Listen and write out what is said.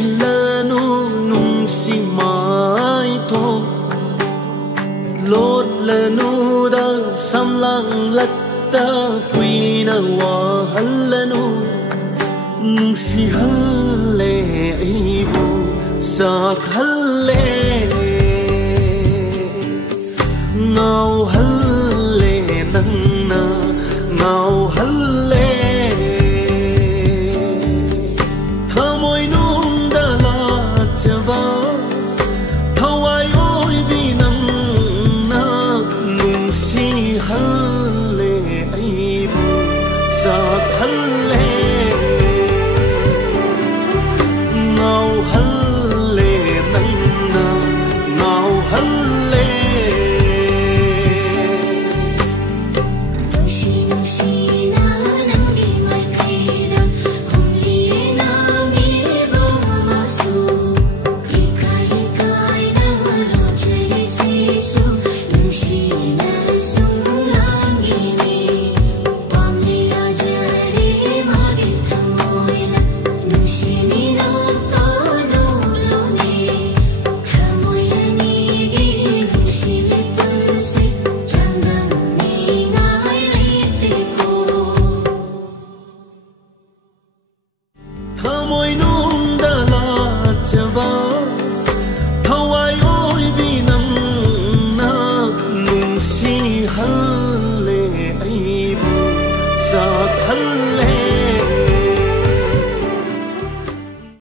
lanu nung si mai tho lốt lanu da sam lang lakta quina wa halanu nung si halle ibu sak halle ngao halle nang na ngao halle môi